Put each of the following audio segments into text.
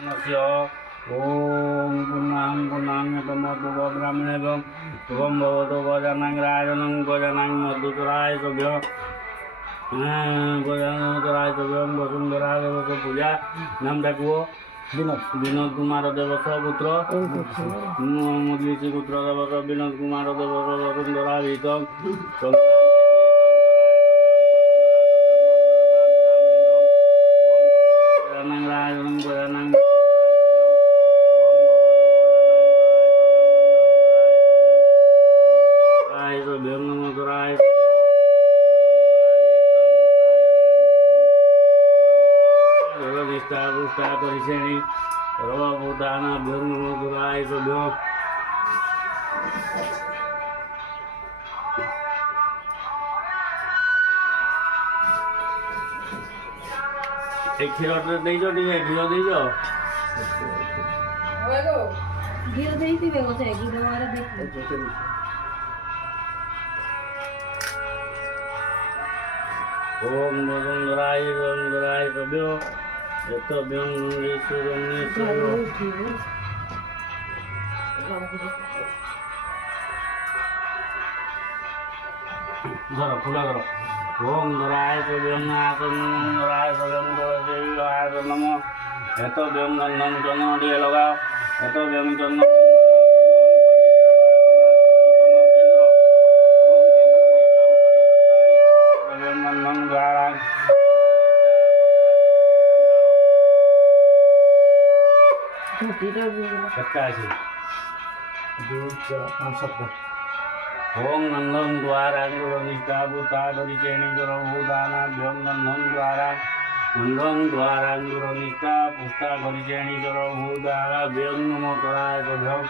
ओम पुनां पुनां तमोतुको ब्राह्मणेभ्यं शुभं भवतु गजाननं राजनं गजाननं मधुतराय सभ्य गजाननतराय सभ्यं वसुंधरा देवस्य पूजा नाम डाकुओ विनोद कुमार देवस्य पुत्र मुरलीश्री पुत्र देवस्य विनोद कुमार देवस्य वसुंधरा भीतम क्षीर देज टे घीर देज घीर ଦେଇଥିବେ ଗୋଟେ ଘୀର ମାର ଦେଖ ओम वसुंधराय वसुंधराय सभ्यो यतभ्यं धरो फूला करो ओम धराय सभ्यं आसनराय सभ्यं देवाय नमो यतभ्यं गन्धं चंदन टिके लगाओ यतभ्यं चंदन ओम नंदन द्वारा निष्ठा भूता परिचेणी भूतानाभ्यं नंदन द्वारा निष्ठा पुष्टा परिचेणी भूतानाभ्यं नमो कराय सभ्यं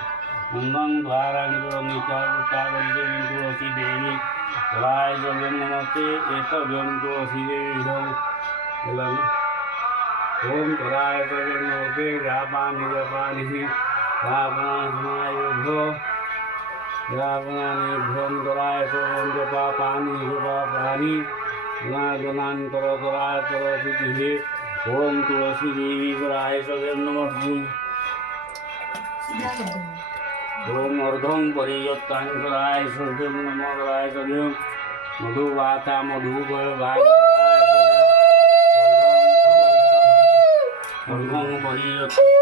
नंदन द्वारा निष्ठा पुष्टा परिचेणी तुलसी देवी कराय सभ्यं नमस्ते एतभ्यं तुलसी देवी ओम कराय सभ्यं नमस्ते जापानि रावणाभ्यो रावणाभ्यं कराय सभ्यं जपापानि गुणान्तराय सरस्वती ओम तुलसी देवी कराय सभ्यं नमस्ते ओम अर्धं परियत्तां कराय सभ्यं नमो कराय सभ्यं मधुवाता मधुभाग अर्धं परियत्तां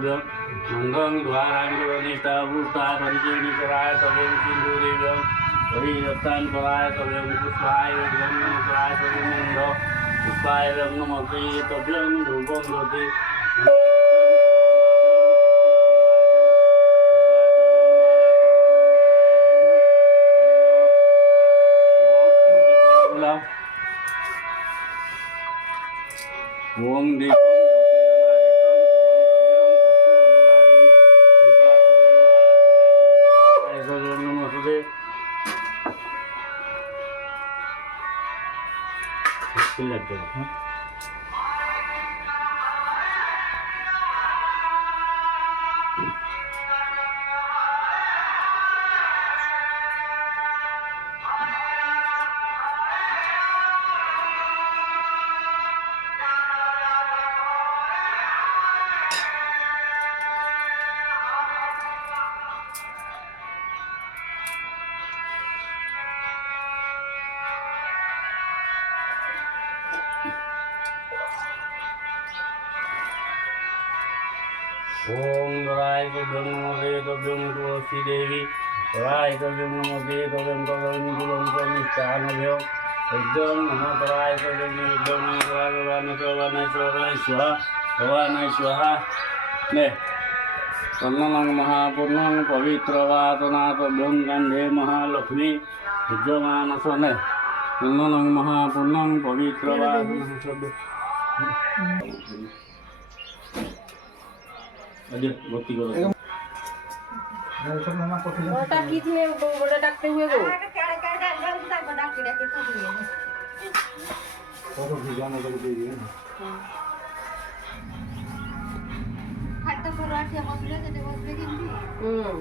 नंदन द्वारा निष्ठा भूता परिचेणी कराय सभ्यं सिंधुदेव्यं हरिदत्तां कराय सभ्यं पुष्पाय कराय सभ्यं पुष्पाय नमस्ते तभ्यं धूपं दति ओम दीपं लगते हैं ओम राय सभ्यं नमस्ते तभ्यं तुलसी देवी राय सभ्यं नमस्ते तभ्यं कलंकुलं प्रमिष्टानभ्यो एकदम नमः राय सभ्यं एकदम भगवान स्वाहा भगवान स्वाहा ले চন্দনং মহাপূর্ণং পবিত্রবাতনাতভ্যং গন্ধে মহালক্ষ্মী বিদ্যমানসনে চন্দনং মহাপূর্ণং পবিত্রবাতনাতভ্যং ভর্তি করো ওটা কি দিয়ে বলে ডাকতে हुए গো হুম